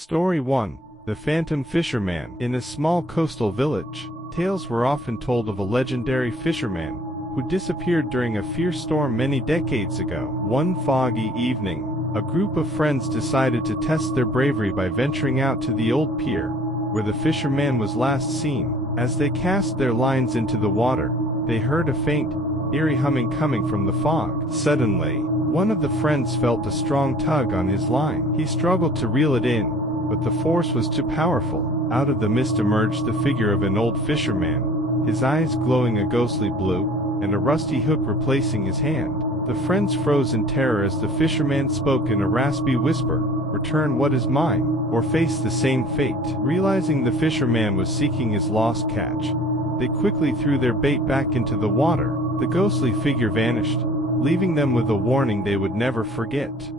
Story 1. The Phantom Fisherman. In a small coastal village, tales were often told of a legendary fisherman who disappeared during a fierce storm many decades ago. One foggy evening, a group of friends decided to test their bravery by venturing out to the old pier, where the fisherman was last seen. As they cast their lines into the water, they heard a faint, eerie humming coming from the fog. Suddenly, one of the friends felt a strong tug on his line. He struggled to reel it in, but the force was too powerful. Out of the mist emerged the figure of an old fisherman, his eyes glowing a ghostly blue, and a rusty hook replacing his hand. The friends froze in terror as the fisherman spoke in a raspy whisper, "Return what is mine, or face the same fate." Realizing the fisherman was seeking his lost catch, they quickly threw their bait back into the water. The ghostly figure vanished, leaving them with a warning they would never forget.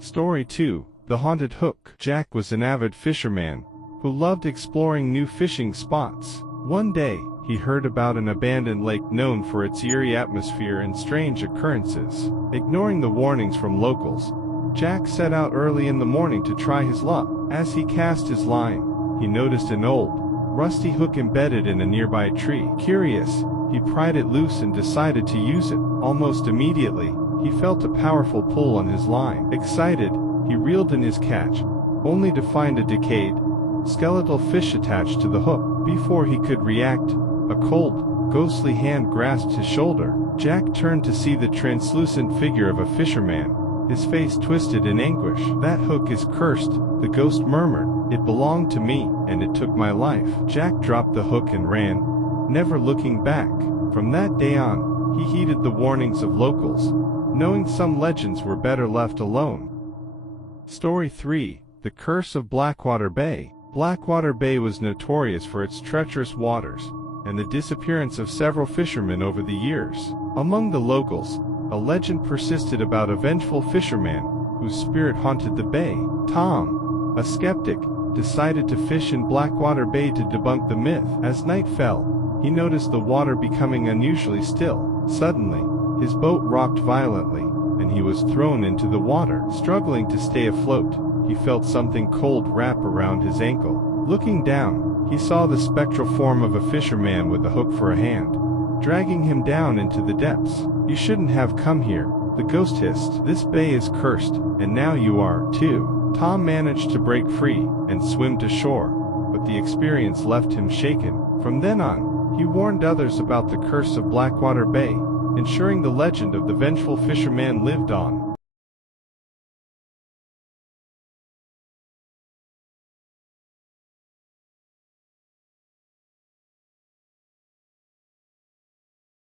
Story 2. The Haunted Hook. Jack was an avid fisherman who loved exploring new fishing spots. One day, he heard about an abandoned lake known for its eerie atmosphere and strange occurrences. Ignoring the warnings from locals, Jack set out early in the morning to try his luck. As he cast his line, he noticed an old, rusty hook embedded in a nearby tree. Curious, he pried it loose and decided to use it. Almost immediately, he felt a powerful pull on his line. Excited, he reeled in his catch, only to find a decayed, skeletal fish attached to the hook. Before he could react, a cold, ghostly hand grasped his shoulder. Jack turned to see the translucent figure of a fisherman, his face twisted in anguish. "That hook is cursed," the ghost murmured. "It belonged to me, and it took my life." Jack dropped the hook and ran, never looking back. From that day on, he heeded the warnings of locals, knowing some legends were better left alone. Story 3. The Curse of Blackwater Bay. Blackwater Bay was notorious for its treacherous waters and the disappearance of several fishermen over the years. Among the locals, a legend persisted about a vengeful fisherman whose spirit haunted the bay. Tom, a skeptic, decided to fish in Blackwater Bay to debunk the myth. As night fell, he noticed the water becoming unusually still. Suddenly, his boat rocked violently, and he was thrown into the water. Struggling to stay afloat, he felt something cold wrap around his ankle. Looking down, he saw the spectral form of a fisherman with a hook for a hand, dragging him down into the depths. "You shouldn't have come here," the ghost hissed. "This bay is cursed, and now you are, too." Tom managed to break free and swim to shore, but the experience left him shaken. From then on, he warned others about the curse of Blackwater Bay, ensuring the legend of the vengeful fisherman lived on.